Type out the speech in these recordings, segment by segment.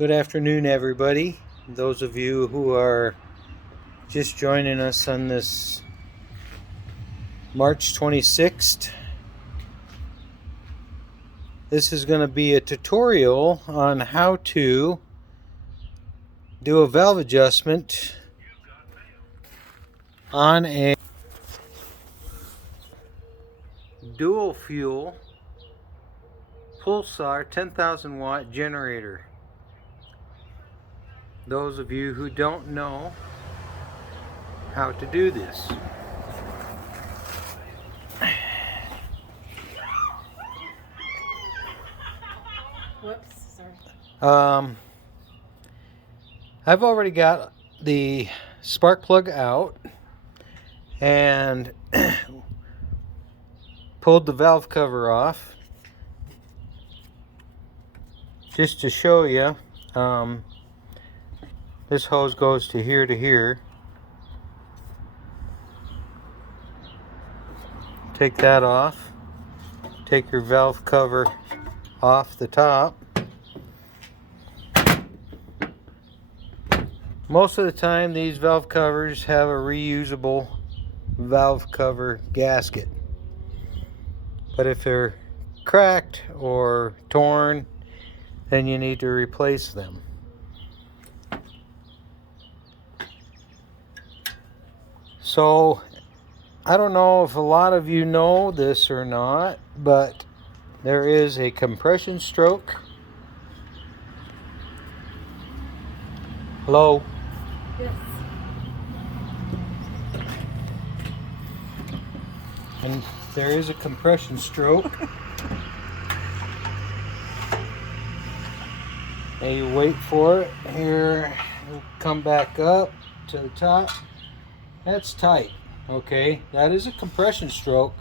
Good afternoon, everybody. Those of you who are just joining us on this March 26th, this is going to be a tutorial on how to do a valve adjustment on a dual fuel Pulsar 10,000 watt generator. Those of you who don't know how to do this. Whoops, sorry. I've already got the spark plug out and pulled the valve cover off just to show you. This hose goes to here. Take that off. Take your valve cover off the top. Most of the time these valve covers have a reusable valve cover gasket, but if they're cracked or torn, then you need to replace them. So I don't know if a lot of you know this or not, but there is a compression stroke. Hello? Yes. And there is a compression stroke. And you wait for it. Here, it'll come back up to the top. That's tight. Okay, that is a compression stroke.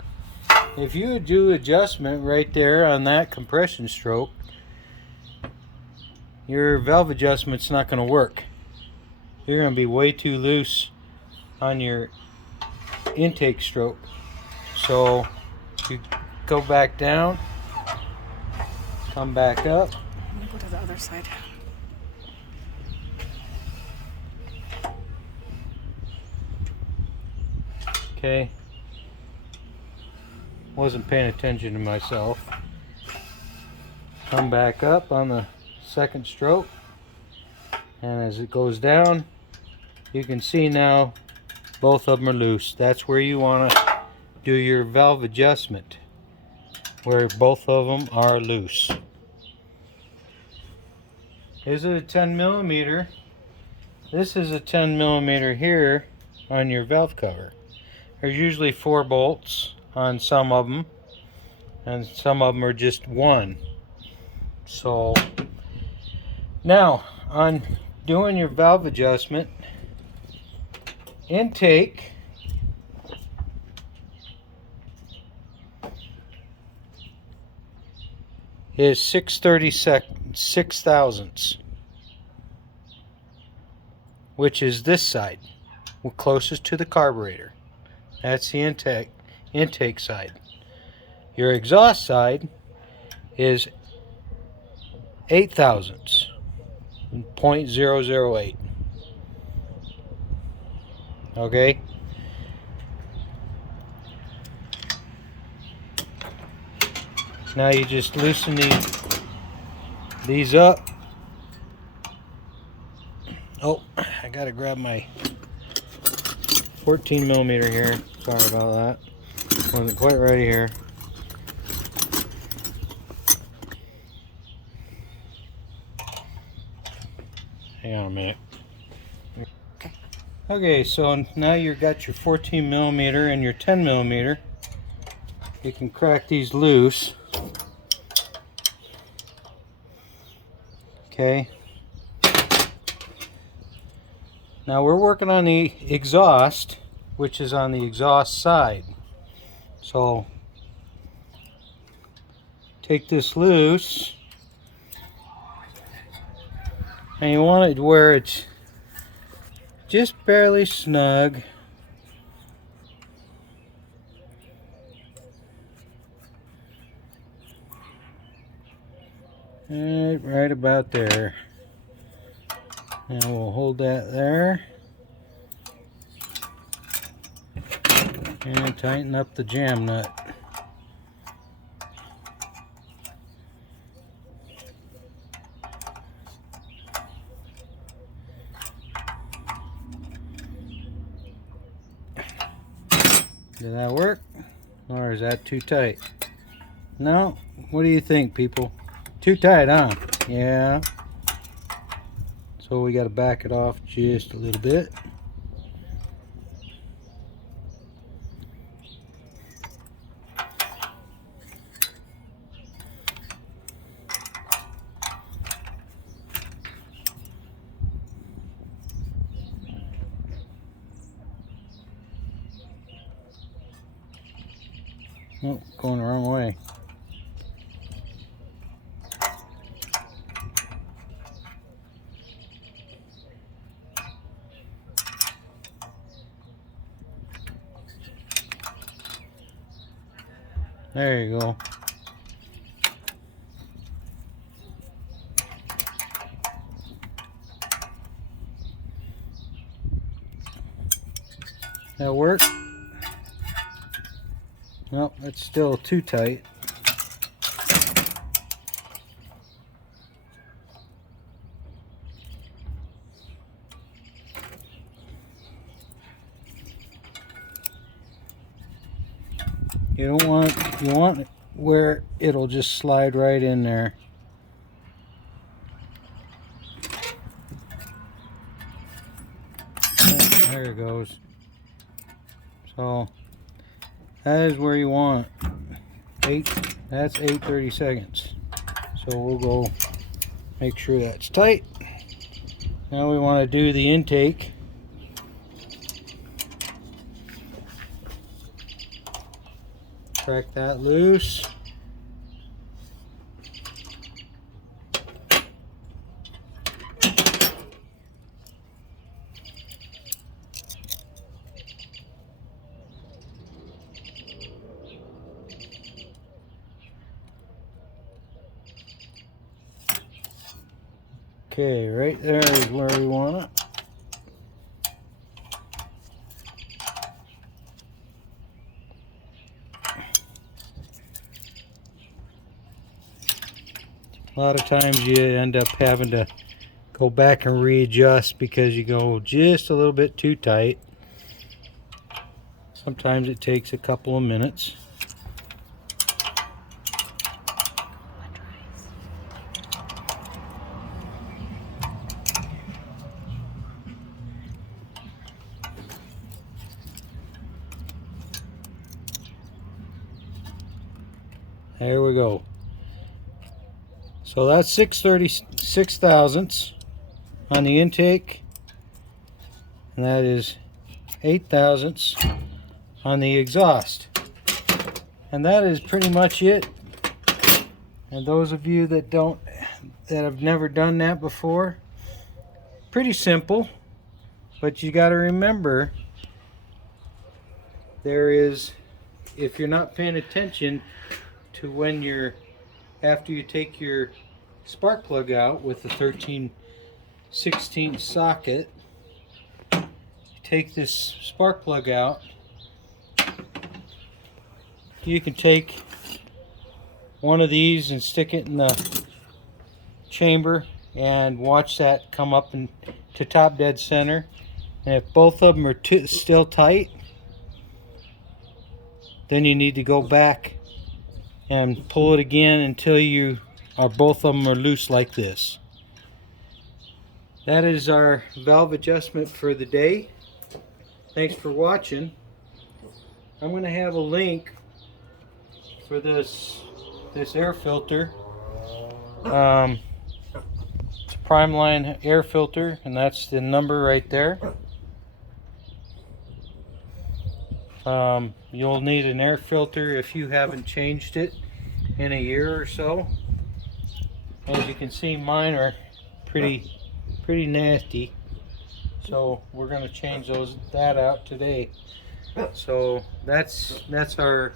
If you do adjustment right there on that compression stroke, your valve adjustment's not going to work. You're going to be way too loose on your intake stroke. So you go back down, come back up. I'm gonna go to the other side. Okay. Wasn't paying attention to myself. Come back up on the second stroke. And as it goes down, you can see now both of them are loose. That's where you want to do your valve adjustment, where both of them are loose. Is it a 10 millimeter? This is a 10 millimeter here on your valve cover. There's usually 4 bolts on some of them, and some of them are just 1. So now on doing your valve adjustment, intake is 6 thousandths, which is this side, closest to the carburetor. That's the intake side. Your exhaust side is 8 thousandths, 0.008. Okay. Now you just loosen these up. Oh, I gotta grab my 14 millimeter here. Sorry about that. Wasn't quite ready here. Hang on a minute. Okay, so now you've got your 14 millimeter and your 10 millimeter. You can crack these loose. Okay. Now we're working on the exhaust, which is on the exhaust side. So take this loose, and you want it where it's just barely snug. Right about there. And we'll hold that there. And tighten up the jam nut. Did that work? Or is that too tight? No? What do you think, people? Too tight, huh? Yeah. So we got to back it off just a little bit. Oh, going the wrong way. There you go. That work? Nope, it's still too tight. You want it where it'll just slide right in there. There it goes. So that is where you want that's 8/32. So we'll go make sure that's tight. Now we want to do the intake. Crack that loose. Okay, right there is where we want it. A lot of times you end up having to go back and readjust because you go just a little bit too tight. Sometimes it takes a couple of minutes. There we go. So that's 6/36 thousandths on the intake, and that is 8 thousandths on the exhaust. And that is pretty much it. And those of you that have never done that before, pretty simple, but you got to remember if you're not paying attention to when after you take your spark plug out with the 13/16 socket, you take this spark plug out. You can take one of these and stick it in the chamber and watch that come up to top dead center. And if both of them are still tight, then you need to go back and pull it again until both of them are loose like this. That is our valve adjustment for the day. Thanks for watching. I'm going to have a link for this air filter. It's a Prime Line air filter, and that's the number right there. You'll need an air filter if you haven't changed it in a year or so. As you can see, mine are pretty nasty, so we're going to change that out today. So that's our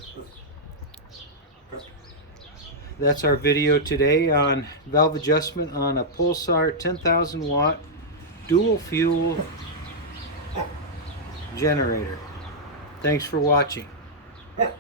video today on valve adjustment on a Pulsar 10,000 watt dual fuel generator. Thanks for watching.